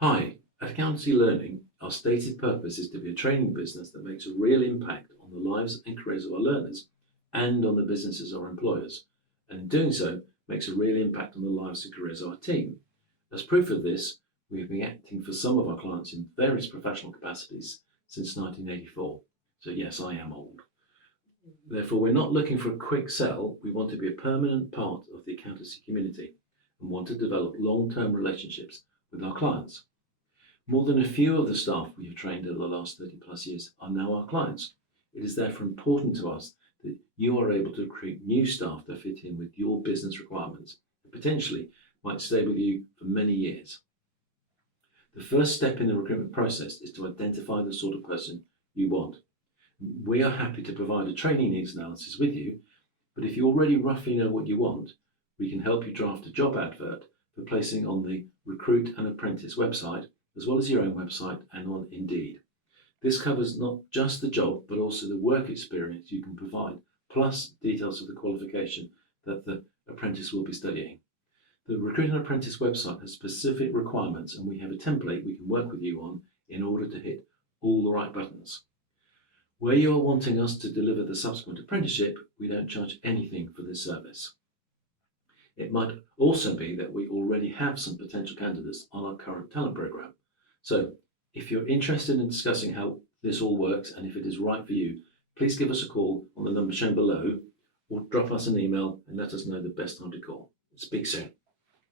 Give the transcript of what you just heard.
Hi, at Accountancy Learning, our stated purpose is to be a training business that makes a real impact on the lives and careers of our learners and on the businesses of our employers, and in doing so, makes a real impact on the lives and careers of our team. As proof of this, we have been acting for some of our clients in various professional capacities since 1984. So yes, I am old. Therefore, we're not looking for a quick sell. We want to be a permanent part of the accountancy community and want to develop long-term relationships with our clients. More than a few of the staff we have trained over the last 30 plus years are now our clients. It is therefore important to us that you are able to recruit new staff to fit in with your business requirements and potentially might stay with you for many years. The first step in the recruitment process is to identify the sort of person you want. We are happy to provide a training needs analysis with you, but if you already roughly know what you want, we can help you draft a job advert for placing on the Recruit and Apprentice website, as well as your own website and on Indeed. This covers not just the job, but also the work experience you can provide, plus details of the qualification that the apprentice will be studying. The Recruit and Apprentice website has specific requirements, and we have a template we can work with you on in order to hit all the right buttons. Where you are wanting us to deliver the subsequent apprenticeship, we don't charge anything for this service. It might also be that we already have some potential candidates on our current talent program. So if you're interested in discussing how this all works and if it is right for you, please give us a call on the number shown below or drop us an email and let us know the best time to call. Speak soon.